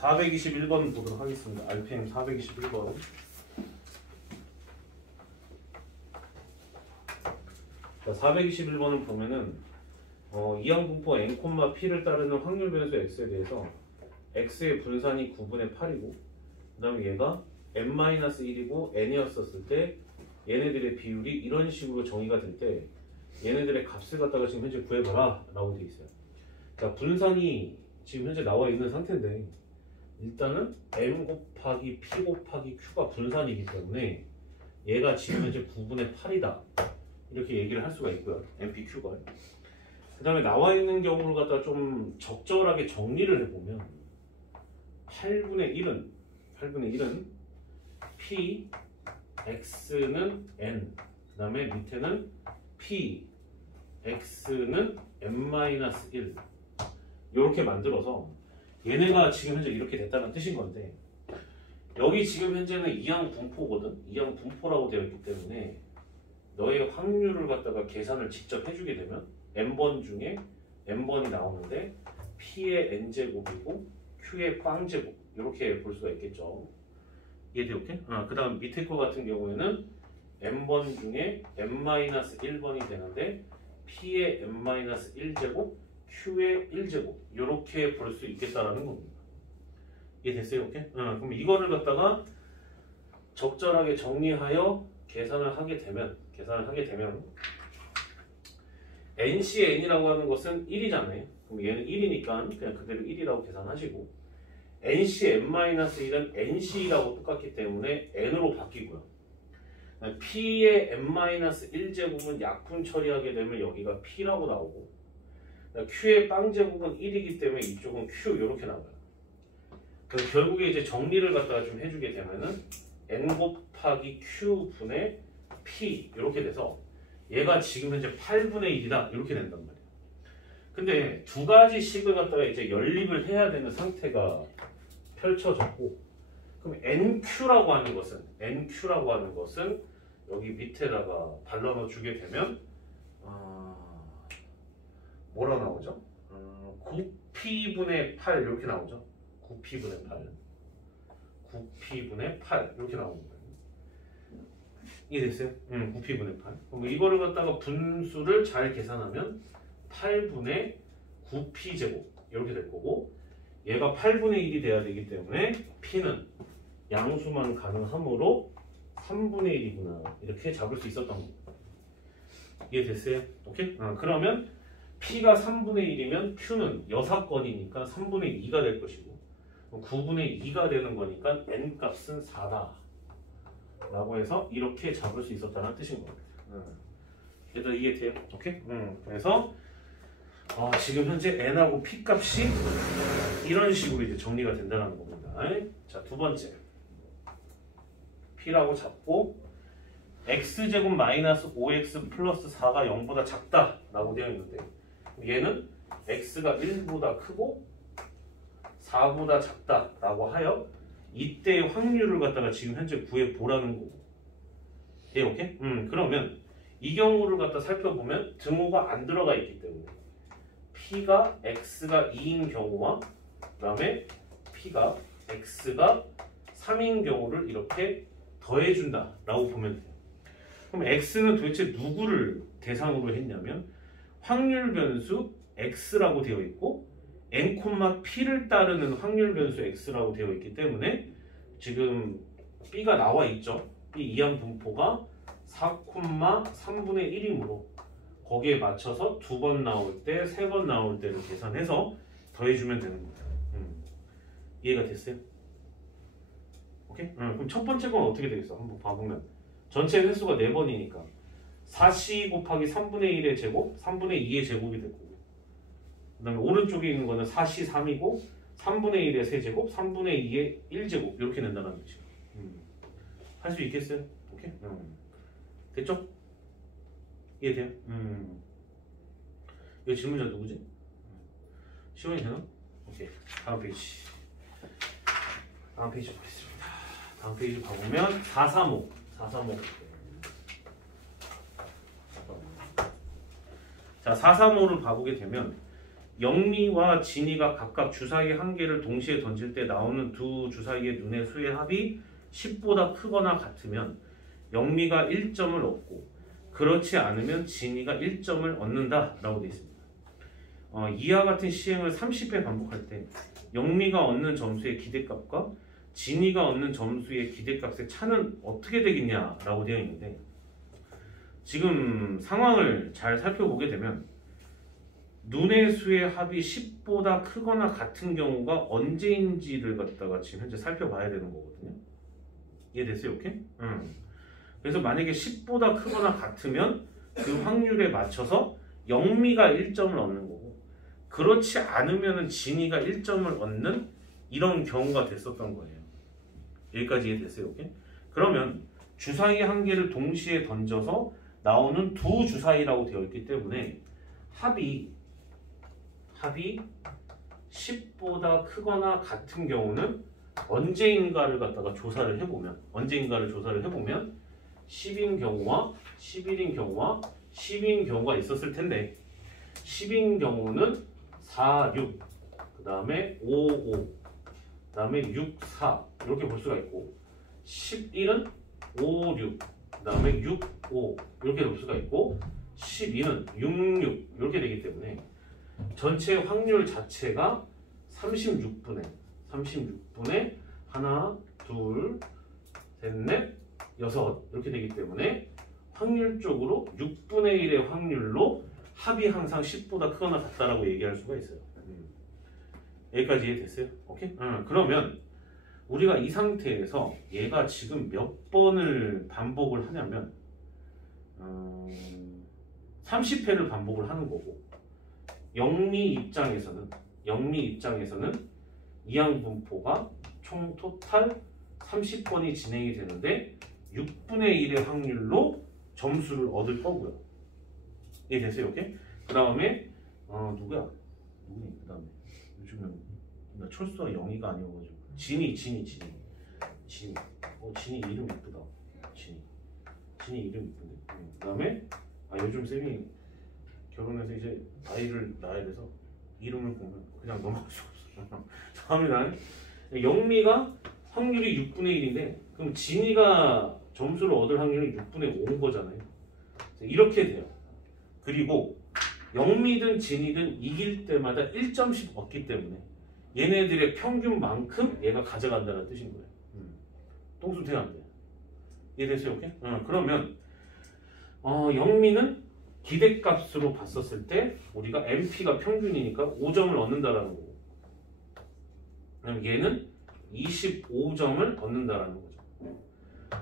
421번 보도록 하겠습니다. RPM 421번. 자, 421번을 보면은 이항분포 n, p를 따르는 확률 변수 x에 대해서 x의 분산이 9분의 8이고 그 다음에 얘가 n-1이고 n이었었을 때 얘네들의 비율이 이런 식으로 정의가 될 때 얘네들의 값을 갖다가 지금 현재 구해봐라 라고 되어 있어요. 자, 분산이 지금 현재 나와 있는 상태인데 일단은 m 곱하기 p 곱하기 q가 분산이기 때문에 얘가 지금 현재 9분의 8이다 이렇게 얘기를 할 수가 있고요. npq가. 그 다음에 나와 있는 경우를 갖다가 좀 적절하게 정리를 해보면 8분의 1은 p, x는 n, 그 다음에 밑에는 p, x는 n-1 이렇게 만들어서 얘네가 지금 현재 이렇게 됐다는 뜻인 건데 여기 지금 현재는 이항분포거든. 이항분포라고 되어 있기 때문에 너의 확률을 갖다가 계산을 직접 해주게 되면 n번 중에 n번이 나오는데 p의 n제곱이고 q의 빵제곱 이렇게 볼 수가 있겠죠. 이해돼요? 오케이? 그 다음 밑에 거 같은 경우에는 n번 중에 n-1번이 되는데 p의 n-1제곱 q의 1제곱 이렇게 볼 수 있겠다라는 겁니다. 이해됐어요? 오케이? 그럼 이거를 갖다가 적절하게 정리하여 계산을 하게 되면 NCN이라고 하는 것은 1이잖아요. 그럼 얘는 1이니까 그냥 그대로 1이라고 계산하시고 NCN-1은 NC라고 똑같기 때문에 N으로 바뀌고요. P의 n-1제곱은 약분 처리하게 되면 여기가 P라고 나오고 Q의 빵제곱은 1이기 때문에 이쪽은 Q 이렇게 나와요. 그래서 결국에 이제 정리를 갖다가 좀 해주게 되면은 N 곱하기 Q 분의 P 이렇게 돼서 얘가 지금 현재 8분의 1이다 이렇게 된단 말이에요. 근데 두 가지 식을 갖다가 이제 연립을 해야 되는 상태가 펼쳐졌고 그럼 NQ라고 하는 것은 여기 밑에다가 발라넣어 주게 되면 뭐라 나오죠? 9P분의 8 이렇게 나오죠. 9P분의 8 이렇게 나오는 거예요. 이해됐어요? 9P분의 8. 그럼 이거를 갖다가 분수를 잘 계산하면 8분의 9P제곱 이렇게 될 거고 얘가 8분의 1이 돼야 되기 때문에 P는 양수만 가능하므로 3분의 1이구나 이렇게 잡을 수 있었던 겁니다. 이해됐어요? 오케이? 그러면 P가 3분의 1이면 Q는 6건이니까 3분의 2가 될 것이고 9분의 2가 되는 거니까 N값은 4다 라고 해서 이렇게 잡을 수 있었다는 뜻인 겁니다. 얘들 이해돼요? 오케이? 그래서 지금 현재 N하고 P 값이 이런 식으로 이제 정리가 된다는 겁니다. 자, 두 번째 P라고 잡고 X제곱 마이너스 5X 플러스 4가 0보다 작다 라고 되어 있는데 얘는 X가 1보다 크고 4보다 작다 라고 하여 이때의 확률을 갖다가 지금 현재 구해 보라는 거고. 이렇게? 그러면 이 경우를 갖다 살펴보면 등호가 안 들어가 있기 때문에 P가 X가 2인 경우와 그 다음에 P가 X가 3인 경우를 이렇게 더해준다 라고 보면 돼요. 그럼 X는 도대체 누구를 대상으로 했냐면 확률 변수 X라고 되어 있고 n, p를 따르는 확률 변수 x라고 되어 있기 때문에 지금 b가 나와 있죠. b 이항분포가 4,3분의 1이므로 거기에 맞춰서 2번 나올 때, 3번 나올 때를 계산해서 더해주면 되는 겁니다. 이해가 됐어요? 오케이? 그럼 첫 번째 건 어떻게 되겠어? 한번 봐보면 전체 횟수가 4번이니까 4c 곱하기 3분의 1의 제곱, 3분의 2의 제곱이 될 거고 그 다음에 오른쪽에 있는 거는 4c 3이고 3분의 1의 세제곱, 3분의 2의 1제곱 이렇게 낸다는 거죠. 할 수 있겠어요? 오케이? 됐죠? 이해돼요? 이거 질문자 누구지? 시원이 되나? 오케이. 다음 페이지 보겠습니다. 다음 페이지 봐보면 435 자, 435를 봐보게 되면 영미와 진이가 각각 주사위 한 개를 동시에 던질 때 나오는 두 주사위의 눈의 수의 합이 10보다 크거나 같으면 영미가 1점을 얻고 그렇지 않으면 진이가 1점을 얻는다 라고 되어 있습니다. 이와 같은 시행을 30회 반복할 때 영미가 얻는 점수의 기대값과 진이가 얻는 점수의 기대값의 차는 어떻게 되겠냐 라고 되어 있는데, 지금 상황을 잘 살펴보게 되면 눈의 수의 합이 10보다 크거나 같은 경우가 언제인지를 갖다가 지금 현재 살펴봐야 되는 거거든요. 이해됐어요? 오케이? 그래서 만약에 10보다 크거나 같으면 그 확률에 맞춰서 영미가 1점을 얻는 거고, 그렇지 않으면 진이가 1점을 얻는 이런 경우가 됐었던 거예요. 여기까지 이해됐어요? 오케이? 그러면 주사위 한 개를 동시에 던져서 나오는 두 주사위라고 되어 있기 때문에 합이 10보다 크거나 같은 경우는 언제인가를 갖다가 조사를 해보면 10인 경우와 11인 경우와 10인 경우가 있었을 텐데, 10인 경우는 4, 6, 그 다음에 5, 5, 그 다음에 6, 4 이렇게 볼 수가 있고, 11은 5, 6, 그 다음에 6, 5 이렇게 볼 수가 있고, 12는 6, 6 이렇게 되기 때문에 전체 확률 자체가 36분의 하나, 둘, 셋, 넷, 여섯 이렇게 되기 때문에 확률적으로 6분의 1의 확률로 합이 항상 10보다 크거나 같다라고 얘기할 수가 있어요. 여기까지 이해됐어요? 오케이? 그러면 우리가 이 상태에서 얘가 지금 몇 번을 반복을 하냐면 30회를 반복을 하는 거고, 영미 입장에서는 이항분포가 총 토탈 30번이 진행이 되는데 6분의 1의 확률로 점수를 얻을 거고요. 이해됐어요? 오케이? 그 다음에 누구니? 그 다음에 요즘은 나 철수가 영희가 아니어가지고 진이 이름 예쁘다. 진이 이름 예쁜데. 그 다음에 요즘 쌤이 결혼해서 이제 아이를 낳아야 돼서 이름을 보면 그냥 넘어갈 수가 없어. 다음에 영미가 확률이 6분의 1인데 그럼 진이가 점수를 얻을 확률이 6분의 5인 거잖아요. 이렇게 돼요. 그리고 영미든 진이든 이길 때마다 1점씩 얻기 때문에 얘네들의 평균만큼 얘가 가져간다는 뜻인 거예요. 똥수 돼야 안 돼. 이해됐어요? 오케이? 그러면 영미는 기대값으로 봤었을 때 우리가 MP가 평균이니까 5점을 얻는다라는 거고, 그럼 얘는 25점을 얻는다라는 거죠.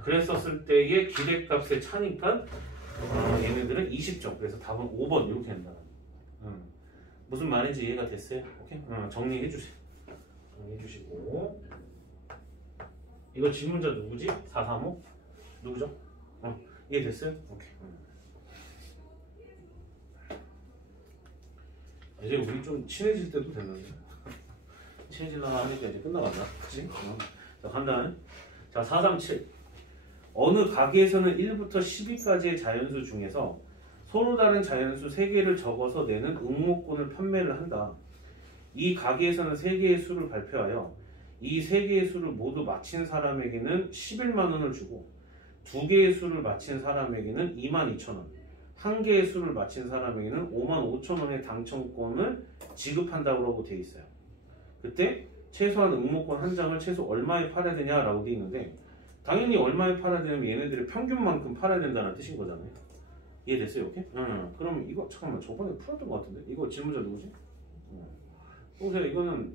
그랬었을 때의 기대값의 차니까 얘네들은 20점. 그래서 답은 5번 이렇게 된다라는 거예요. 무슨 말인지 이해가 됐어요? 오케이? 정리해 주세요. 정리해 주시고, 이거 질문자 누구지? 435? 누구죠? 이해됐어요? 오케이. 이제 우리 좀 친해질 때도 됐는데 친해지려고 하니까 이제 끝나갔나? 그치? 자, 간다. 자, 437. 어느 가게에서는 1부터 10위까지의 자연수 중에서 서로 다른 자연수 3개를 적어서 내는 응모권을 판매를 한다. 이 가게에서는 3개의 수를 발표하여 이 3개의 수를 모두 맞힌 사람에게는 11만 원을 주고 2개의 수를 맞힌 사람에게는 22,000원, 1개의 수를 맞힌 사람에게는 55,000원의 당첨권을 지급한다고 되어 있어요. 그때 최소한 응모권 한 장을 최소 얼마에 팔아야 되냐라고 되어 있는데, 당연히 얼마에 팔아야 되냐면 얘네들의 평균만큼 팔아야 된다는 뜻인 거잖아요. 이해됐어요? 오케이? 그럼 이거 잠깐만 저번에 풀었던 것 같은데? 이거 질문자 누구지? 보세요. 이거는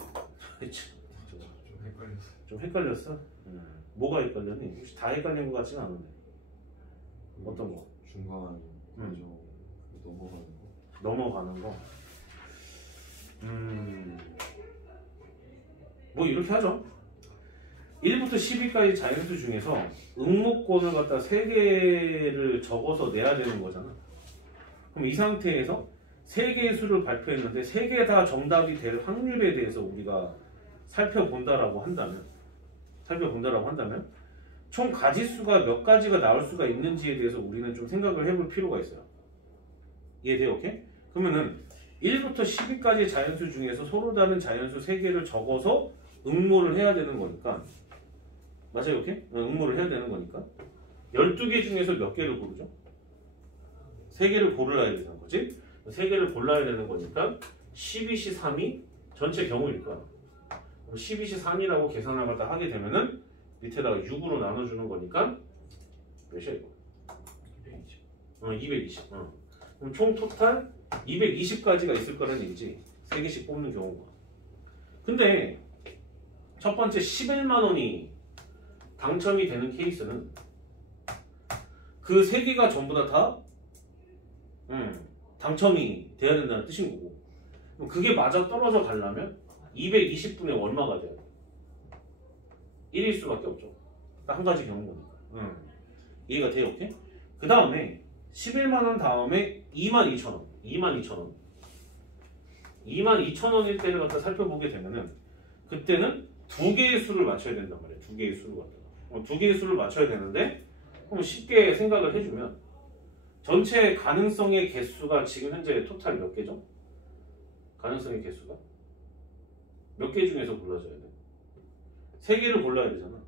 좀 헷갈렸어? 뭐가 헷갈렸니? 혹시 다 헷갈린 것 같지는 않은데. 어떤 거? 중간 넘어가는 거. 뭐 이렇게 하죠. 1부터 10위까지 자연수 중에서 응모권을 갖다 3개를 적어서 내야 되는 거잖아. 그럼 이 상태에서 3개의 수를 발표했는데 3개 다 정답이 될 확률에 대해서 우리가 살펴본다라고 한다면 총 가지수가 몇 가지가 나올 수가 있는지에 대해서 우리는 좀 생각을 해볼 필요가 있어요. 이해돼요? 오케이? 그러면은 1부터 12까지 자연수 중에서 서로 다른 자연수 3개를 적어서 응모를 해야 되는 거니까 맞아요? 이렇게? 응모를 해야 되는 거니까 12개 중에서 몇 개를 고르죠? 3개를 골라야 되는 거지? 3개를 골라야 되는 거니까 12시 3이 전체 경우일 거야. 12시 3이라고 계산을 갖다 하게 되면은 밑에다가 6으로 나눠주는 거니까 몇이야 이거? 220. 그럼 총 토탈 220까지가 있을 거라는 얘기지. 3개씩 뽑는 경우가. 근데 첫 번째 11만 원이 당첨이 되는 케이스는 그 3개가 전부 다 당첨이 돼야 된다는 뜻인 거고. 그럼 그게 맞아 떨어져 가려면 220분의 얼마가 돼야 돼? 1일 수밖에 없죠. 딱 한 가지 경우는 거니까. 이해가 돼요? 오케이? 그 다음에 11만 원 다음에 22,000원. 22,000원. 22,000원일 때를 갖다 살펴보게 되면은 그때는 2개의 수를 맞춰야 된단 말이에요. 2개의 수를 갖다가. 2개의 수를 맞춰야 되는데 그럼 쉽게 생각을 해주면 전체 가능성의 개수가 지금 현재 토탈 몇 개죠? 가능성의 개수가? 몇 개 중에서 골라줘야 돼? 3개를 골라야 되잖아.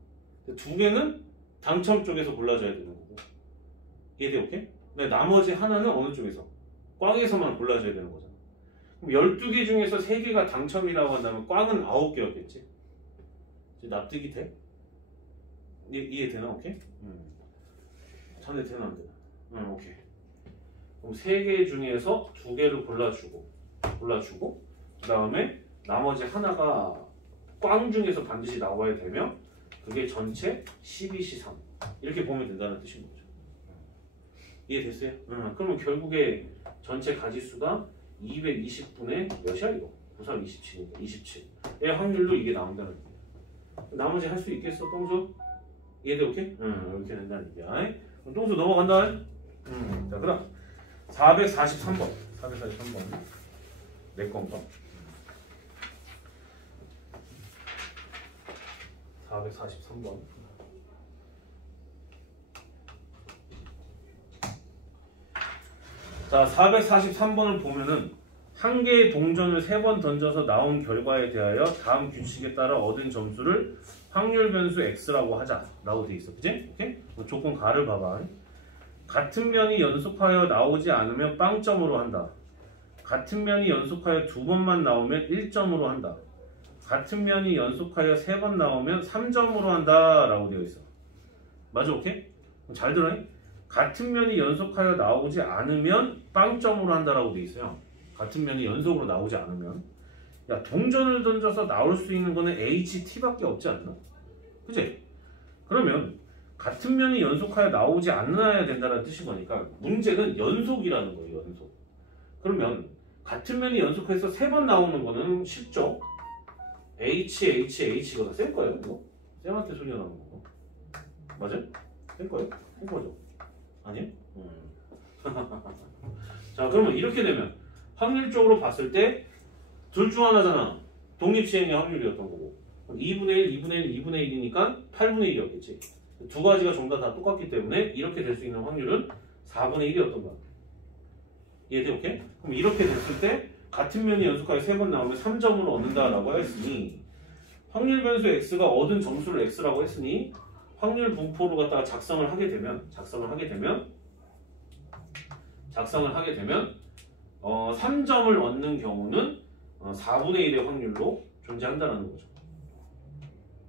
2개는 당첨 쪽에서 골라줘야 되는 거고. 이해돼? 오케이? 근데 나머지 하나는 어느 쪽에서? 꽝에서만 골라줘야 되는 거잖아. 그럼 12개 중에서 3개가 당첨이라고 한다면 꽝은 9개였겠지? 납득이 돼? 이해되나? 오케이? 자네 되나 안 되나? 오케이. 그럼 3개 중에서 2개를 골라주고 그 다음에 나머지 하나가 꽝 중에서 반드시 나와야 되면 그게 전체 12시 3 이렇게 보면 된다는 뜻인 거죠. 이해됐어요? 그러면 결국에 전체 가지수가 220분의 몇이야 이거? 9, 3, 27이니까 27의 확률로 이게 나온다는 얘기야. 나머지 할 수 있겠어 똥수? 이해돼? 오케이? 이렇게 된다는 얘기야. 그럼 똥수 넘어간다. 자 그럼 443번 내 건가? 443번 자 443번을 보면은 한 개의 동전을 3번 던져서 나온 결과에 대하여 다음 규칙에 따라 얻은 점수를 확률 변수 x라고 하자 라고 돼 있어. 그치? 오케이? 조건 가를 봐봐. 같은 면이 연속하여 나오지 않으면 빵점으로 한다. 같은 면이 연속하여 2번만 나오면 1점으로 한다. 같은 면이 연속하여 3번 나오면 3점으로 한다 라고 되어 있어. 맞아? 오케이? 잘 들어요? 같은 면이 연속하여 나오지 않으면 빵점으로 한다라고 되어 있어요. 같은 면이 연속으로 나오지 않으면. 야, 동전을 던져서 나올 수 있는 거는 HT밖에 없지 않나? 그치? 그러면 같은 면이 연속하여 나오지 않아야 된다는 뜻인 거니까 문제는 연속이라는 거예요. 연속. 그러면 같은 면이 연속해서 3번 나오는 거는 쉽죠? H가 센 거예요, 이거? 쌤한테 소리가 나는 거. 맞아요? 센 거예요? 센 거죠? 아니에요? 자, 그러면 이렇게 되면 확률적으로 봤을 때 둘 중 하나잖아. 독립시행의 확률이었던 거고. 2분의 1, 2분의 1, 2분의 1이니까 8분의 1이었겠지. 두 가지가 전부 다 똑같기 때문에 이렇게 될 수 있는 확률은 4분의 1이었던 거야. 이해돼? 오케이? 그럼 이렇게 됐을 때 같은 면이 연속하게 3번 나오면 3점으로 얻는다라고 했으니 확률 변수 x가 얻은 점수를 x라고 했으니 확률 분포로 갖다가 작성을 하게 되면 3점을 얻는 경우는 4분의 1의 확률로 존재한다는 거죠.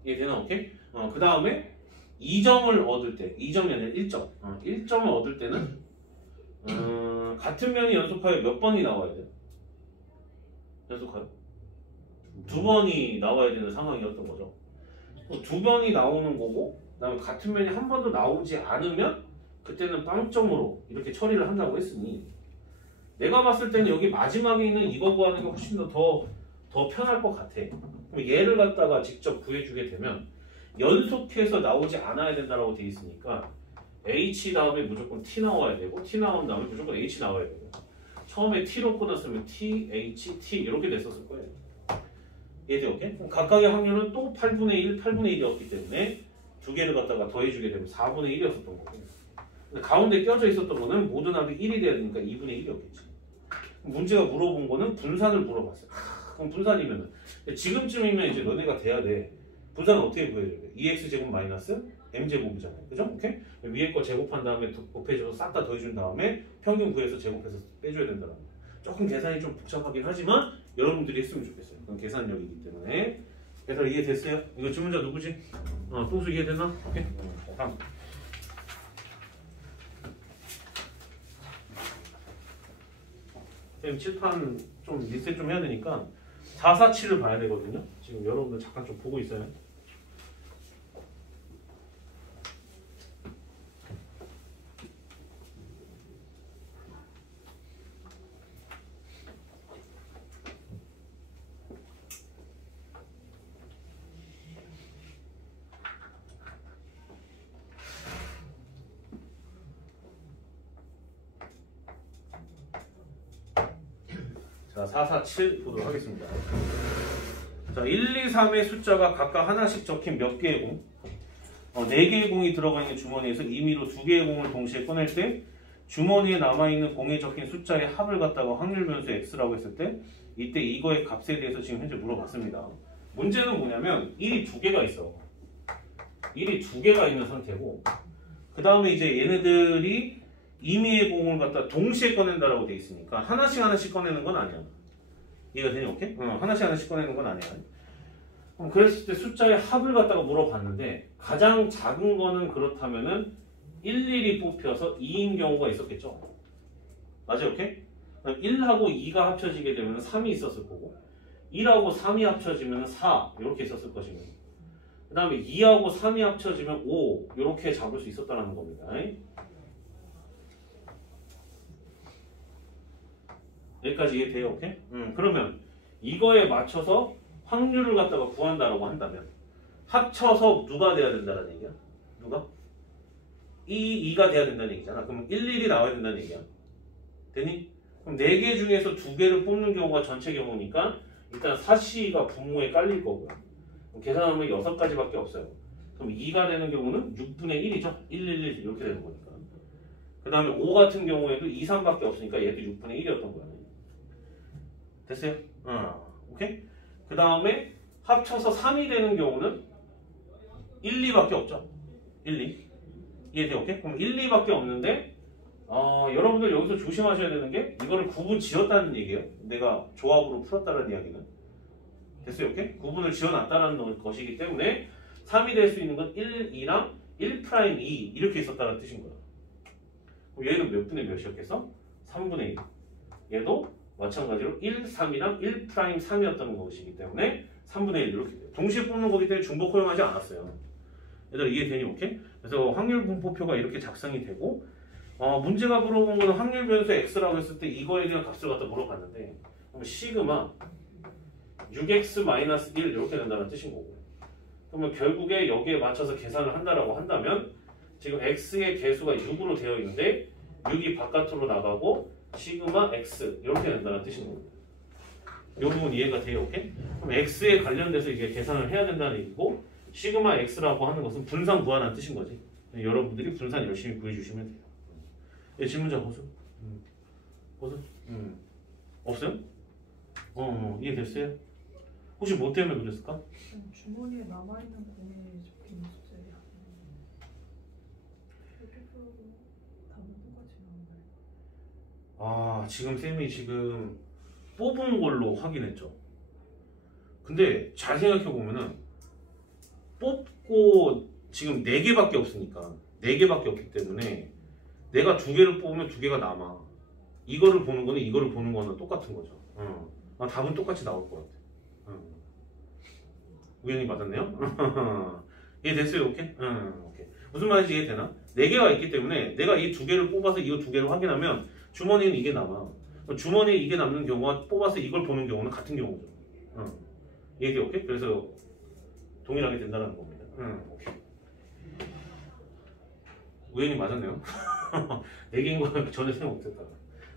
이해되나? 오케이? 그 다음에 2점을 얻을 때 2점이 아니라 1점 1점을 얻을 때는 같은 면이 연속하여 몇 번이 나와야 돼요? 연속하여? 2번이 나와야 되는 상황이었던 거죠. 2번이 나오는 거고 그 다음에 같은 면이 한 번도 나오지 않으면 그때는 빵점으로 이렇게 처리를 한다고 했으니 내가 봤을 때는 여기 마지막에 있는 이거 구하는 게 훨씬 더 편할 것 같아. 그럼 얘를 갖다가 직접 구해주게 되면 연속해서 나오지 않아야 된다고 돼 있으니까 H 다음에 무조건 T 나와야 되고 T 나온 다음에 무조건 H 나와야 되고 처음에 T로 끊었으면 T, H, T 이렇게 됐었을 거예요. 이해돼? 오케이? 그럼 각각의 확률은 또 8분의 1, 8분의 1이었기 때문에 두 개를 갖다가 더해주게 되면 4분의 1이었었던 거고 근데 가운데 껴져 있었던 거는 모든 합이 1이 돼야 되니까 2분의 1이었겠지. 문제가 물어본 거는 분산을 물어봤어요. 그럼 분산이면은 지금쯤이면 이제 너네가 돼야 돼. 분산은 어떻게 구해줘야 돼? 2x제곱 마이너스 m제곱이잖아요. 그죠? 오케이? 위에 거 제곱한 다음에 곱해줘서 싹 다 더해준 다음에 평균 구해서 제곱해서 빼줘야 된다는 거. 조금 계산이 좀 복잡하긴 하지만 여러분들이 했으면 좋겠어요. 그건 계산력이기 때문에. 그래서 이해됐어요? 이거 질문자 누구지? 동수 이해됐나? 오케이. 다음. 선생님 칠판 좀 리셋 좀 해야 되니까 447을 봐야 되거든요. 지금 여러분들 잠깐 좀 보고 있어요. 자, 447 보도록 하겠습니다. 자, 1, 2, 3의 숫자가 각각 하나씩 적힌 몇 개의 공? 4개의 공이 들어가 있는 주머니에서 임의로 2개의 공을 동시에 꺼낼 때 주머니에 남아있는 공에 적힌 숫자의 합을 갖다가 확률 변수 x라고 했을 때 이때 이거의 값에 대해서 지금 현재 물어봤습니다. 문제는 뭐냐면 1이 2개가 있어. 1이 2개가 있는 상태고 그 다음에 이제 얘네들이 임의의 공을 갖다 동시에 꺼낸다라고 돼 있으니까 하나씩 꺼내는 건 아니야. 이해가 되냐? 오케이? 하나씩 꺼내는 건 아니야. 그럼 그랬을 때 숫자의 합을 갖다가 물어봤는데 가장 작은 거는 그렇다면은 1, 1이 뽑혀서 2인 경우가 있었겠죠? 맞아요? 오케이? 1하고 2가 합쳐지게 되면 3이 있었을 거고 1하고 3이 합쳐지면 4 이렇게 있었을 것이고 그 다음에 2하고 3이 합쳐지면 5 이렇게 잡을 수 있었다는 겁니다. 여기까지 이해돼요? 오케이? 그러면 이거에 맞춰서 확률을 갖다가 구한다라고 한다면 합쳐서 누가 돼야 된다는 얘기야? 누가? 2가 돼야 된다는 얘기잖아. 그럼 1, 1이 나와야 된다는 얘기야. 되니? 그럼 4개 중에서 2개를 뽑는 경우가 전체 경우니까 일단 4C가 분모에 깔릴 거고요. 계산하면 6가지밖에 없어요. 그럼 2가 되는 경우는 6분의 1이죠? 1, 1, 1 이렇게 되는 거니까. 그 다음에 5 같은 경우에도 2, 3밖에 없으니까 얘도 6분의 1이었던 거야. 됐어요? 오케이? 그 다음에 합쳐서 3이 되는 경우는 1, 2밖에 없죠? 1, 2. 이해돼요? 오케이? 그럼 1, 2밖에 없는데 여러분들 여기서 조심하셔야 되는 게 이거를 구분 지었다는 얘기예요. 내가 조합으로 풀었다는 이야기는. 됐어요? 오케이? 구분을 지어놨다는 것이기 때문에 3이 될 수 있는 건 1, 2랑 1'2 이렇게 있었다는 뜻인 거야. 그럼 얘는 몇 분의 몇이었겠어? 3분의 1. 얘도 마찬가지로 1, 3이랑 1'3이었던 것이기 때문에 3분의 1 이렇게 돼요. 동시에 뽑는 거기 때문에 중복 허용하지 않았어요. 얘들아 이해되니? 오케이? 그래서 확률 분포표가 이렇게 작성이 되고 문제가 물어본 거는 확률 변수 x라고 했을 때 이거에 대한 값을 갖다 물어봤는데 그럼 시그마 6x-1 이렇게 된다는 뜻인 거고 그러면 결국에 여기에 맞춰서 계산을 한다라고 한다면 지금 x의 개수가 6으로 되어 있는데 6이 바깥으로 나가고 시그마 x 이렇게 된다는 뜻인 겁니다. 이 부분 이해가 돼요? 오케이? 그럼 x에 관련돼서 이게 계산을 해야 된다는 얘기고 시그마 x라고 하는 것은 분산 구하라는 뜻인 거지. 여러분들이 분산 열심히 구해주시면 돼요. 예, 질문자 보수? 보수? 없어요? 이해됐어요? 혹시 뭐 때문에 그랬을까? 주머니에 남아있는 공이 적힌 숫자예요. 답은 똑같이 나온다. 지금 쌤이 지금 뽑은 걸로 확인했죠. 근데 잘 생각해보면은 뽑고 지금 4개밖에 없으니까 4개밖에 없기 때문에 내가 2개를 뽑으면 2개가 남아. 이거를 보는 거는 이거를 보는 거는 똑같은 거죠. 답은 똑같이 나올 것 같아. 우연히 맞았네요. 이해됐어요? 오케이? 오케이. 무슨 말인지 이해되나? 4개가 있기 때문에 내가 이 2개를 뽑아서 이거 2개를 확인하면 주머니에는 이게 남아. 주머니에 이게 남는 경우와 뽑아서 이걸 보는 경우는 같은 경우죠. 이해돼? 오케이? 그래서 동일하게 된다는 겁니다. 오케이. 우연히 맞았네요. 4개인 거 전혀 생각 못했다.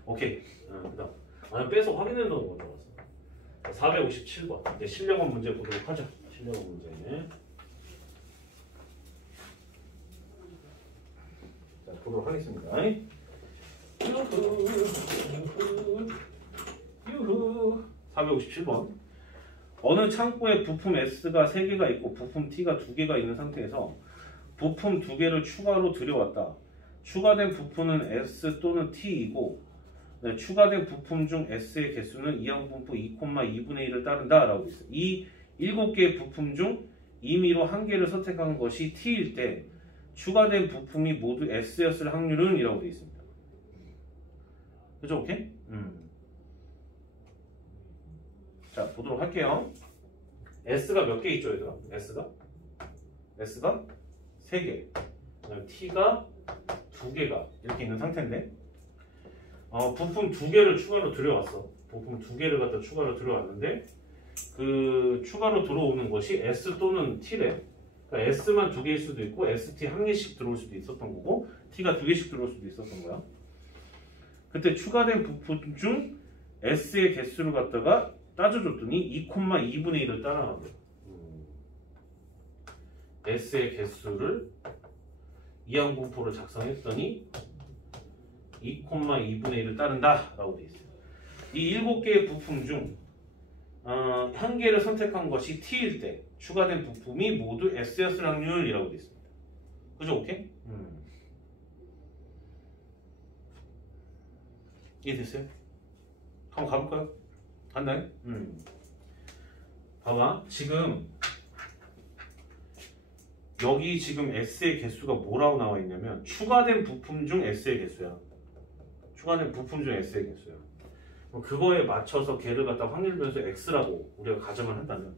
오케이. 그 다음. 빼서 확인해놓은 거 나왔어. 457번. 이제 실력원 문제 보도록 하죠. 실력원 문제. 자, 보도록 하겠습니다. 457번. 어느 창고에 부품 S가 3개가 있고 부품 T가 2개가 있는 상태에서 부품 2개를 추가로 들여왔다. 추가된 부품은 S 또는 T이고 네, 추가된 부품 중 S의 개수는 이항분포 2,2분의 1을 따른다 라고 있어요. 이 7개의 부품 중 임의로 한 개를 선택한 것이 T일 때 추가된 부품이 모두 S였을 확률은 이라고 되어 있습니다. 그죠? 오케이? 자, 보도록 할게요. S가 몇 개 있죠, 얘들아? S가 3개. T가 2개가 이렇게 있는 상태인데, 부품 2개를 추가로 들여왔어. 부품 2개를 갖다 추가로 들여왔는데, 그 추가로 들어오는 것이 S 또는 T래. 그러니까 S만 2개일 수도 있고, ST 1개씩 들어올 수도 있었던 거고, T가 2개씩 들어올 수도 있었던 거야. 그때 추가된 부품 중 S의 개수를 갖다가 따져줬더니 2,2분의 1을 따라가고 S의 개수를 이항분포를 작성했더니 2,2분의 1을 따른다 라고 되어 있어요. 이 7개의 부품 중 한 개를 선택한 것이 T일 때 추가된 부품이 모두 S였을 확률이라고 되어 있습니다. 그죠? 오케이? 이해됐어요? 한번 가볼까요? 간다요? 봐봐. 지금 여기 지금 S의 개수가 뭐라고 나와 있냐면 추가된 부품 중 S의 개수야. 추가된 부품 중 S의 개수야. 그거에 맞춰서 걔를 갖다 확률 변수 X라고 우리가 가정을 한다면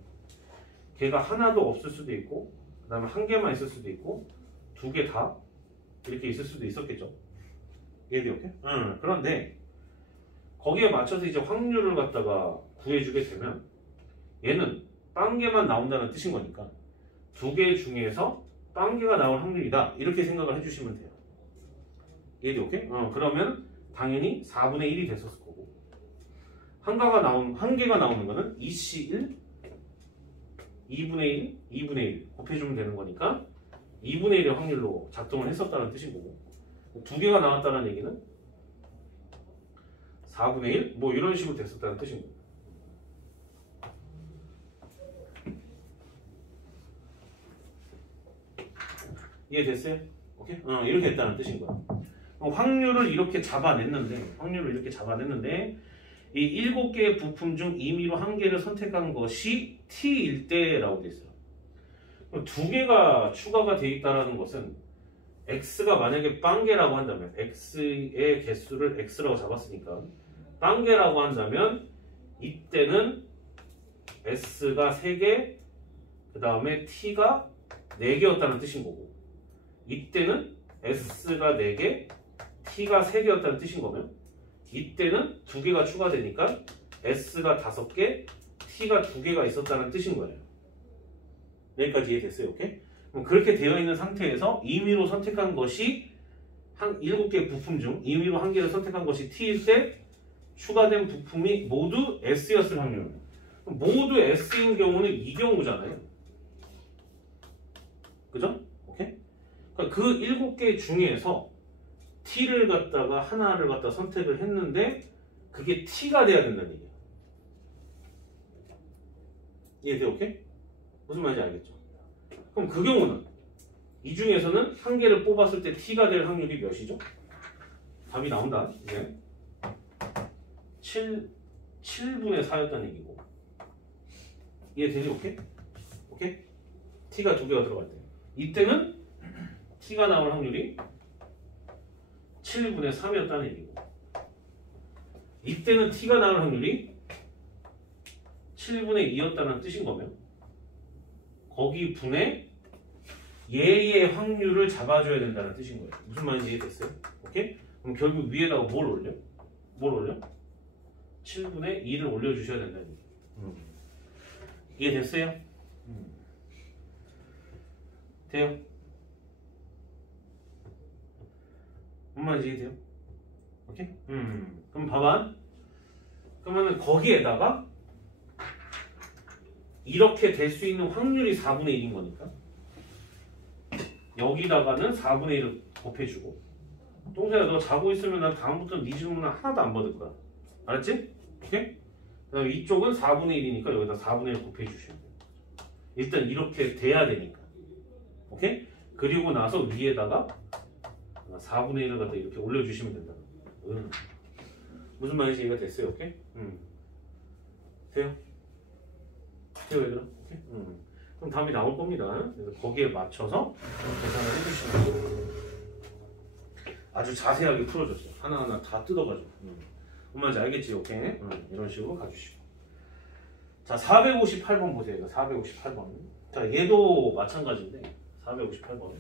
걔가 하나도 없을 수도 있고 그 다음에 한 개만 있을 수도 있고 2개 다 이렇게 있을 수도 있었겠죠. 이해돼요? 오케이? 그런데 거기에 맞춰서 이제 확률을 갖다가 구해주게 되면 얘는 빵개만 나온다는 뜻인 거니까 2개 중에서 빵개가 나올 확률이다 이렇게 생각을 해주시면 돼요. 이해돼요? 오케이? 그러면 당연히 4분의 1이 됐었을 거고 한 개가 나오는 거는 2C1 2분의 1, 2분의 1 곱해주면 되는 거니까 2분의 1의 확률로 작동을 했었다는 뜻인 거고 2개가 나왔다는 얘기는 4분의 1? 뭐 이런 식으로 됐었다는 뜻인 거예요. 이해됐어요? 오케이? 이렇게 됐다는 뜻인 거야. 확률을 이렇게 잡아냈는데 이 7개의 부품 중 임의로 한 개를 선택한 것이 T일 때라고 돼 있어요. 2개가 추가가 돼 있다는 것은 X가 만약에 빵개라고 한다면 X의 개수를 X라고 잡았으니까 빵개라고 한다면 이때는 S가 3개 그 다음에 T가 4개였다는 뜻인 거고 이때는 S가 4개 T가 3개였다는 뜻인 거면 이때는 2개가 추가되니까 S가 5개 T가 2개가 있었다는 뜻인 거예요. 여기까지 이해됐어요? 오케이? 그럼 그렇게 되어 있는 상태에서 임의로 선택한 것이 7개의 부품 중 임의로 한 개를 선택한 것이 T일 때 추가된 부품이 모두 S였을 확률. 모두 S인 경우는 이 경우잖아요. 그죠? 오케이? 그러니까 그 7개 중에서 T를 갖다가 하나를 갖다 선택을 했는데 그게 T가 돼야 된다는 얘기야. 이해돼요? 오케이? 무슨 말인지 알겠죠? 그럼 그 경우는 이 중에서는 한 개를 뽑았을 때 T가 될 확률이 몇이죠? 답이 나온다. 이제 7분의 4였다는 얘기고 이해되죠? 오케이? 오케이? T가 2개가 들어갈 때 이때는 T가 나올 확률이 7분의 3이었다는 얘기고 이때는 T가 나올 확률이 7분의 2였다는 뜻인 거면 거기 분의 얘의 확률을 잡아줘야 된다는 뜻인 거예요. 무슨 말인지 이해됐어요? 오케이? 그럼 결국 위에다가 뭘 올려? 7분의 2를 올려주셔야 된다는 얘기예요. 이해됐어요? 돼요? 무슨 말인지 이해돼요? 오케이? 그럼 봐봐. 그러면은 거기에다가 이렇게 될 수 있는 확률이 4분의 1인 거니까 여기다가는 4분의 1을 곱해주고 동생아 너 자고 있으면 난 다음부터는 네 질문 하나도 안 받을 거야. 알았지? 오케이? 그다음에 이쪽은 4분의 1이니까 여기다 4분의 1 곱해 주시면 돼요. 일단 이렇게 돼야 되니까. 오케이? 그리고 나서 위에다가 4분의 1을 갖다 이렇게 올려주시면 된다. 무슨 말인지 이해가 됐어요? 오케이? 돼요? 돼요, 얘들아? 오케이? 그럼 답이 나올 겁니다. 그래서 거기에 맞춰서 계산을 해주시면 돼요. 아주 자세하게 풀어줬어요. 하나하나 다 뜯어가지고. 뭔 말인지 알겠지? 오케이? 이런 식으로 가주시고. 자, 458번 보세요. 458번. 자, 얘도 마찬가지인데 458번.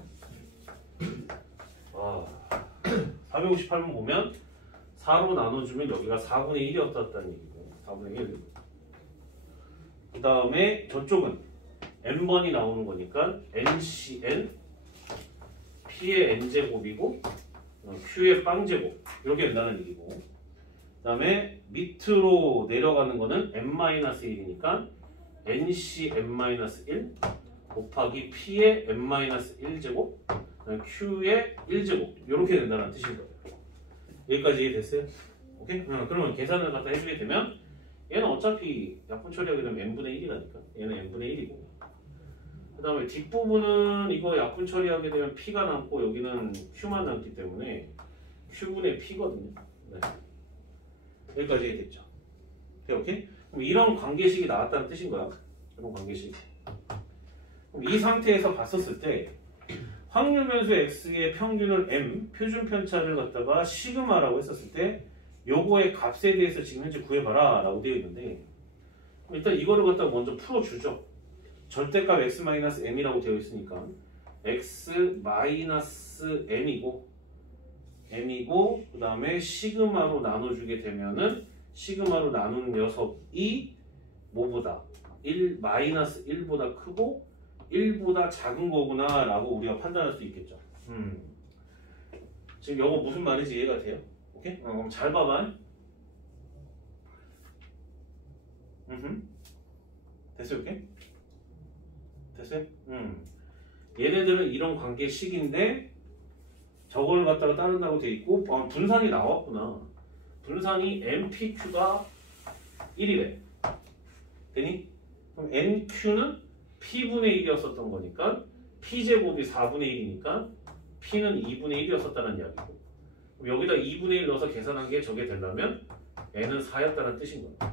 458번 보면 4로 나눠주면 여기가 4분의 1이었다는 얘기고 4분의 1. 그 다음에 저쪽은 n번이 나오는 거니까 ncn p의 n제곱이고 q의 빵제곱 이렇게 된다는 얘기고, 그 다음에 밑으로 내려가는 거는 n-1이니까 ncn-1 곱하기 p의 n-1제곱 q의 1제곱 이렇게 된다는 뜻인 거예요. 여기까지 이해됐어요? 오케이? 그러면 계산을 갖다 해주게 되면 얘는 어차피 약분 처리하게 되면 n분의 1이라니까 얘는 n분의 1이고, 그 다음에 뒷부분은 이거 약분 처리하게 되면 p가 남고 여기는 q만 남기 때문에 q분의 p거든요. 네. 여기까지 이해됐죠? 오케이? 그럼 이런 관계식이 나왔다는 뜻인 거야. 이런 관계식. 그럼 이 상태에서 봤었을 때 확률 변수 x의 평균을 m, 표준 편차를 갖다가 시그마라고 했었을 때 요거의 값에 대해서 지금 현재 구해봐라 라고 되어 있는데, 일단 이거를 갖다가 먼저 풀어주죠. 절대값 x-m이라고 되어 있으니까 x-m이고 그 다음에 시그마로 나눠주게 되면은 시그마로 나누는 녀석이 뭐보다 1-1보다 크고 1보다 작은 거구나 라고 우리가 판단할 수 있겠죠. 지금 이거 무슨 말인지 이해가 돼요? 오케이? 그럼 잘 봐봐. 됐어요? 오케이? 됐어요? 얘네들은 이런 관계식인데 저걸 갖다가 따른다고 돼 있고 분산이 나왔구나. 분산이 npq가 1이래. 되니? 그럼 nq는 p분의 1이었었던 거니까 p제곱이 4분의 1이니까 p는 2분의 1이었었다는 이야기고, 그럼 여기다 2분의 1 넣어서 계산한 게 저게 되려면 n은 4였다는 뜻인 거야.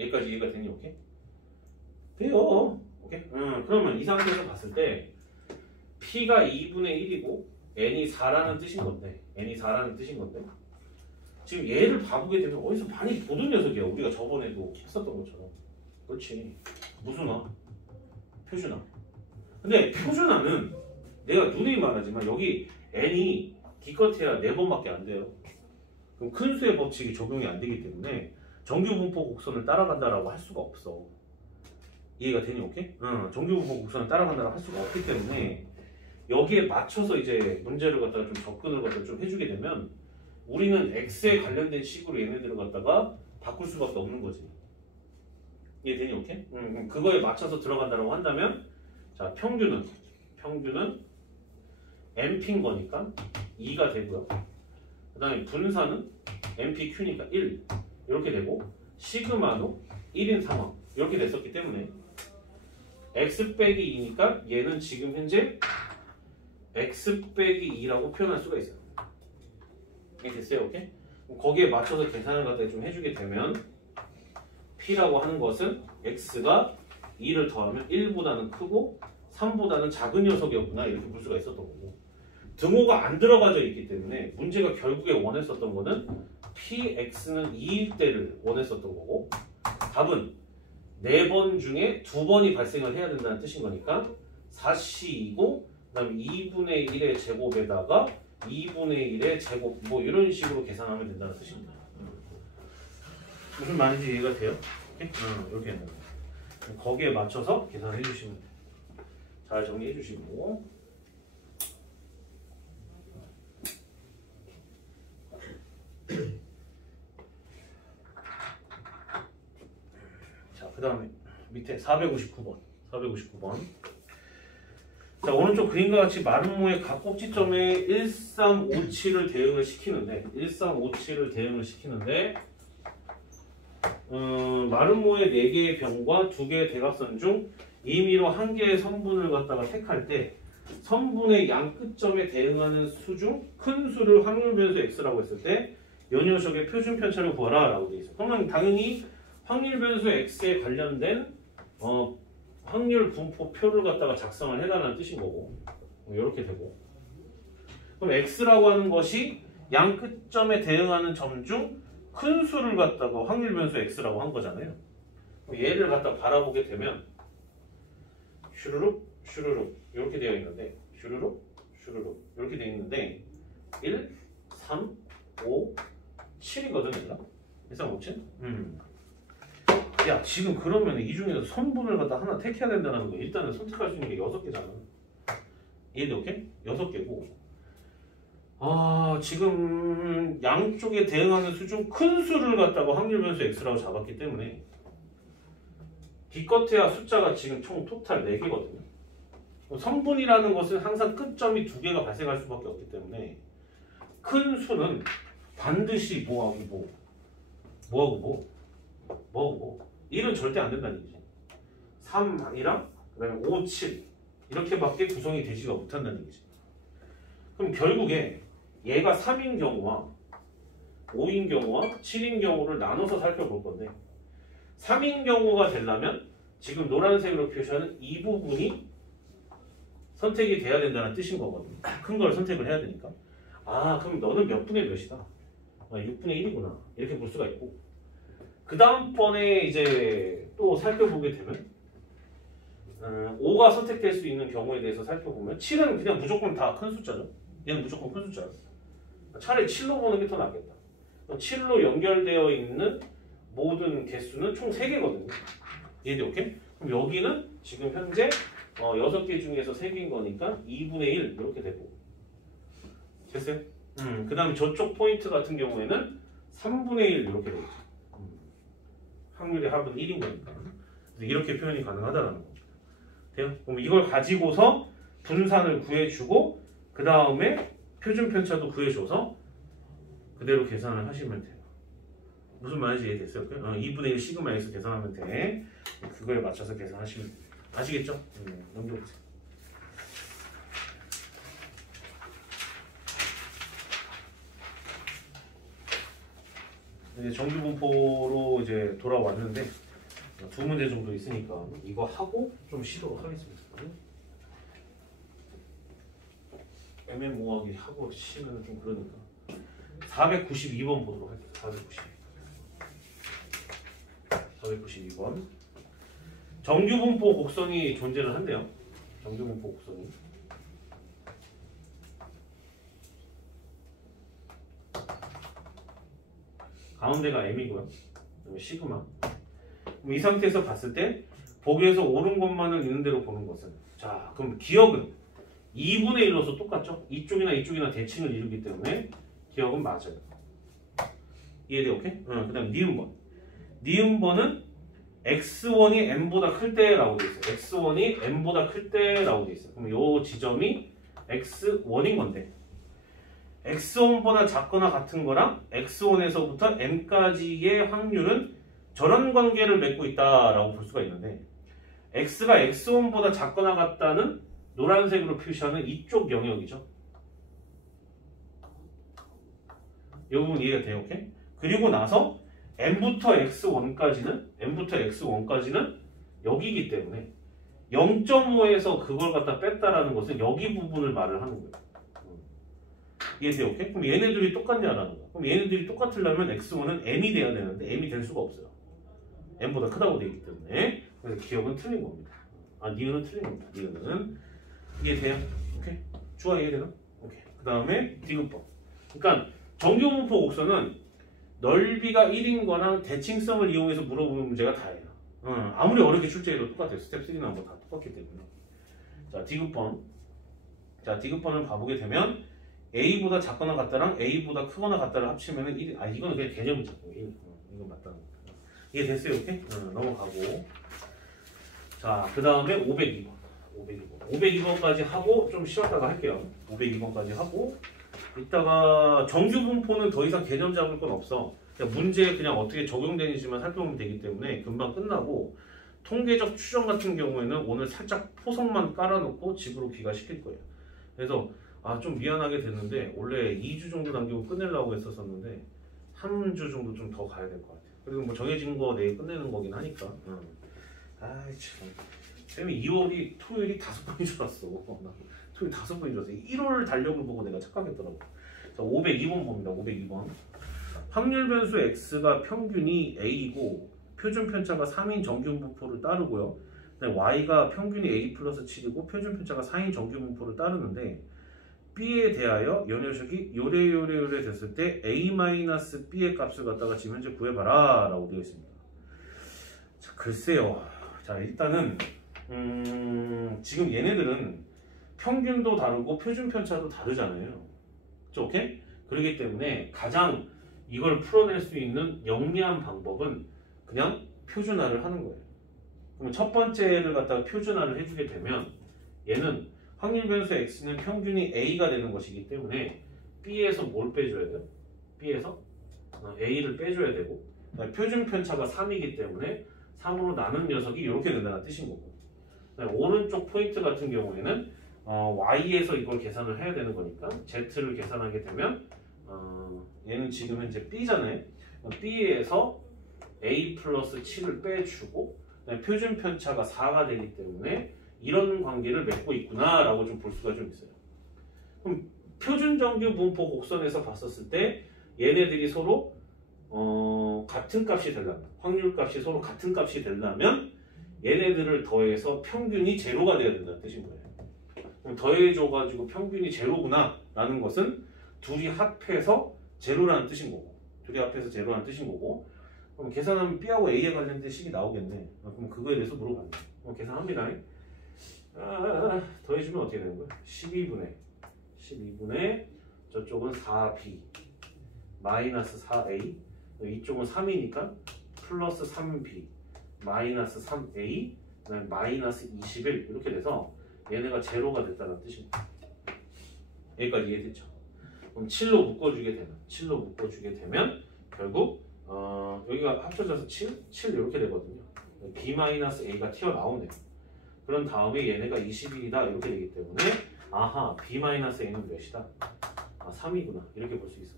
여기까지 이해가 되니? 오케이? 돼요. 오케이? 그러면 이 상태에서 봤을 때 p가 2분의 1이고 n이 4라는 뜻인 건데 지금 얘를 봐보게 되면 어디서 많이 보던 녀석이야. 우리가 저번에도 했었던 것처럼. 그렇지. 무슨 화? 표준화. 근데 표준화는 내가 누누이 말하지만 여기 n이 기껏해야 4번밖에 안 돼요. 그럼 큰 수의 법칙이 적용이 안 되기 때문에 정규분포 곡선을 따라간다라고 할 수가 없어. 이해가 되니? 오케이? 정규분포 곡선을 따라간다라고 할 수가 없기 때문에 여기에 맞춰서 이제 문제를 갖다가 좀 접근을 갖다가 좀 해주게 되면 우리는 x에 관련된 식으로 얘네들을 갖다가 바꿀 수밖에 없는 거지. 이해되니? 오케이? 그거에 맞춰서 들어간다라고 한다면, 자, 평균은 np인 거니까 2가 되고요. 그 다음에 분산은 npq니까 1 이렇게 되고, 시그마도 1인 상황 이렇게 됐었기 때문에 x 빼기 2니까 얘는 지금 현재 x 빼기 2라고 표현할 수가 있어요. 이게 됐어요? 오케이? 거기에 맞춰서 계산을 갖다 좀 해주게 되면 p라고 하는 것은 x가 2를 더하면 1보다는 크고 3보다는 작은 녀석이었구나 이렇게 볼 수가 있었던 거고, 등호가 안 들어가져 있기 때문에 문제가 결국에 원했었던 거는 px는 2일 때를 원했었던 거고, 답은 4번 중에 2번이 발생을 해야 된다는 뜻인 거니까 4c이고 그 다음에 2분의 1의 제곱에다가 2분의 1의 제곱 뭐 이런 식으로 계산하면 된다는 뜻입니다. 무슨 말인지 이해가 돼요? 이렇게 된다. 거기에 맞춰서 계산을 해주시면 돼요. 잘 정리해 주시고, 자, 그 다음에 밑에 459번. 자, 오른쪽 그림과 같이 마름모의 각 꼭지점에 1357을 대응을 시키는데 마름모의 4개의 병과 2개의 대각선 중 임의로 1개의 선분을 갖다가 택할 때 선분의 양 끝점에 대응하는 수 중 큰 수를 확률 변수 x라고 했을 때 이 녀석의 표준 편차를 구하라 라고 되어 있어요. 그러면 당연히 확률 변수 x에 관련된 확률 분포표를 갖다가 작성을 해달라는 뜻인 거고 이렇게 되고 그럼 x라고 하는 것이 양 끝점에 대응하는 점 중 큰 수를 갖다가 확률 변수 x라고 한 거잖아요. 얘를 갖다 바라보게 되면 슈르륵 슈르륵 이렇게 되어 있는데 슈르륵 슈르륵 이렇게 되어 있는데 1, 3, 5, 7이거든 얘가. 1, 3, 5, 7? 야 지금 그러면 이 중에서 선분을 갖다 하나 택해야 된다는 거 일단은 선택할 수 있는 게 6개잖아. 이해돼 오케이? 6개고 지금 양쪽에 대응하는 수 중 큰 수를 갖다가 확률 변수 x라고 잡았기 때문에 기껏해야 숫자가 지금 총 토탈 4개거든요. 선분이라는 것은 항상 끝점이 2개가 발생할 수밖에 없기 때문에 큰 수는 반드시 뭐하고 뭐 1은 절대 안 된다는 얘기지. 3이랑 그다음에 5, 7 이렇게밖에 구성이 되지가 못한다는 얘기지. 그럼 결국에 얘가 3인 경우와 5인 경우와 7인 경우를 나눠서 살펴볼 건데 3인 경우가 되려면 지금 노란색으로 표시하는 이 부분이 선택이 돼야 된다는 뜻인 거거든요. 큰 걸 선택을 해야 되니까. 그럼 너는 몇 분의 몇이다? 6분의 1이구나. 이렇게 볼 수가 있고 그 다음번에 이제 또 살펴보게 되면 5가 선택될 수 있는 경우에 대해서 살펴보면 7은 그냥 무조건 다 큰 숫자죠. 얘는 무조건 큰 숫자예요. 차라리 7로 보는 게 더 낫겠다. 7로 연결되어 있는 모든 개수는 총 3개거든요. 이해돼? 오케이? 그럼 여기는 지금 현재 6개 중에서 3개인 거니까 2분의 1 이렇게 되고 됐어요? 그 다음에 저쪽 포인트 같은 경우에는 3분의 1 이렇게 되겠죠. 확률의 합은 1인 거니까 이렇게 표현이 가능하다는 거죠. 돼요? 그럼 이걸 가지고서 분산을 구해주고 그 다음에 표준 편차도 구해줘서 그대로 계산을 하시면 돼요. 무슨 말인지 이해됐어요? 2분의 1 시그마 x 계산하면 돼. 그거에 맞춰서 계산하시면 돼요. 아시겠죠? 넘겨보세요. 이제 정규분포로 이제 돌아왔는데 2문제 정도 있으니까 이거 하고 좀 쉬도록 하겠습니다. 애매모호하게 하고 쉬면 좀 그러니까 492번 보도록 할게요. 492번 정규분포 곡선이 존재를 한대요. 정규분포 곡선이 가운데가 m이고요. 그다음에 시그마. 그럼 이 상태에서 봤을 때 보기에서 옳은 것만을 있는 대로 보는 것은 자 그럼 기억은 2분의 1로서 똑같죠? 이쪽이나 대칭을 이루기 때문에 기억은 맞아요. 이해돼? 오케이? 그 다음 니은번. 니은번은 x1이 m보다 클 때라고 돼 있어요. x1이 m보다 클 때라고 돼 있어요. 그럼 요 지점이 x1인 건데 x1보다 작거나 같은 거랑 x1에서부터 m까지의 확률은 저런 관계를 맺고 있다라고 볼 수가 있는데 x가 x1보다 작거나 같다는 노란색으로 표시하는 이쪽 영역이죠. 이 부분 이해가 돼요? 오케이? 그리고 나서 m부터 x1까지는 여기이기 때문에 0.5에서 그걸 갖다 뺐다라는 것은 여기 부분을 말을 하는 거예요. 이해돼요? 오케이? 그럼 얘네들이 똑같냐라는 거야. 그럼 얘네들이 똑같으려면 x1은 m이 돼야 되는데 m이 될 수가 없어요. m보다 크다고 되어 있기 때문에 그래서 기억은 틀린 겁니다. 니은은 틀린 겁니다. 니은은 이해돼요? 오케이? 주어 이해되나? 오케이. 그 다음에 디귿번. 그러니까 정규분포 곡선은 넓이가 1인 거랑 대칭성을 이용해서 물어보는 문제가 다예요. 아무리 어렵게 출제해도 똑같아요. 스텝 3나 뭐 다 똑같기 때문에. 자, 디귿번. 자, 디귿번을 봐보게 되면 A보다 작거나 같다랑 A보다 크거나 같다를 합치면은 1. 이거는 그냥 개념이죠. 이건 맞다는 거. 이해 됐어요? 오케이? 넘어가고. 자, 그 다음에 502번. 502번까지 하고 좀 쉬었다가 할게요. 502번까지 하고 이따가 정규분포는 더 이상 개념 잡을 건 없어. 그러니까 문제에 그냥 어떻게 적용되는지만 살펴보면 되기 때문에 금방 끝나고 통계적 추정 같은 경우에는 오늘 살짝 포석만 깔아놓고 집으로 귀가시킬 거예요. 그래서 좀 미안하게 됐는데 원래 2주 정도 남기고 끝내려고 했었는데 3주 정도 좀 더 가야 될 것 같아요. 그리고 뭐 정해진 거 내일 끝내는 거긴 하니까. 아이 참. 쌤이 2월이 토요일이 5번인 줄 알았어. 토요일 5번인 줄 알았어. 1월 달력을 보고 내가 착각했더라고. 자, 502번 봅니다. 502번. 확률 변수 x가 평균이 a이고 표준 편차가 3인 정규 분포를 따르고요. 그다음에 y가 평균이 a 플러스 7이고 표준 편차가 4인 정규 분포를 따르는데 b에 대하여 요 녀석이 요래 됐을 때 a-b의 값을 갖다가 지금 현재 구해봐라 라고 되어 있습니다. 자, 글쎄요. 자, 일단은 지금 얘네들은 평균도 다르고 표준 편차도 다르잖아요. 그쵸? 오케이? 그렇기 때문에 가장 이걸 풀어낼 수 있는 영리한 방법은 그냥 표준화를 하는 거예요. 그럼 첫 번째를 갖다가 표준화를 해주게 되면 얘는 확률 변수 x는 평균이 a가 되는 것이기 때문에 b에서 뭘 빼줘야 돼요? b에서 a를 빼줘야 되고 표준 편차가 3이기 때문에 3으로 나눈 녀석이 이렇게 된다는 뜻인 거고 오른쪽 포인트 같은 경우에는 y에서 이걸 계산을 해야 되는 거니까 z를 계산하게 되면 얘는 지금 현재 b잖아요. b에서 a 플러스 7을 빼주고 표준 편차가 4가 되기 때문에 이런 관계를 맺고 있구나 라고 좀 볼 수가 좀 있어요. 그럼 표준 정규 분포 곡선에서 봤었을 때 얘네들이 서로 같은 값이 되려면 확률 값이 서로 같은 값이 되려면 얘네들을 더해서 평균이 제로가 돼야 된다는 뜻인 거예요. 그럼 더해줘가지고 평균이 제로구나 라는 것은 둘이 합해서 제로라는 뜻인 거고 둘이 합해서 제로라는 뜻인 거고 그럼 계산하면 B하고 A에 관련된 식이 나오겠네. 그럼 그거에 대해서 물어봤네. 그럼 계산합니다. 더해주면 어떻게 되는 거야? 12분의 저쪽은 4B 마이너스 4A 이쪽은 3이니까 플러스 3B 마이너스 3A 그다음에 마이너스 21 이렇게 돼서 얘네가 제로가 됐다는 뜻입니다. 여기까지 이해됐죠? 그럼 7로 묶어주게 되면 결국 여기가 합쳐져서 7 이렇게 되거든요. B-A가 튀어나오네요. 그런 다음에 얘네가 21이다 이렇게 되기 때문에 아하 B-A는 몇이다? 3이구나 이렇게 볼 수 있어.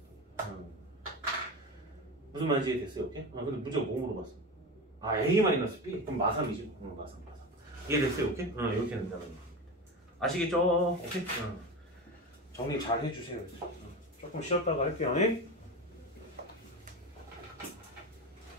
무슨 말인지 이해됐어요? 오케이? 근데 문제가 뭐 물어봤어? A-B? 그럼 마삼이지. 마삼. 이해됐어요? 오케이? 이렇게 된다는 거. 아시겠죠? 오케이? 정리 잘 해주세요. 조금 쉬었다가 할게요.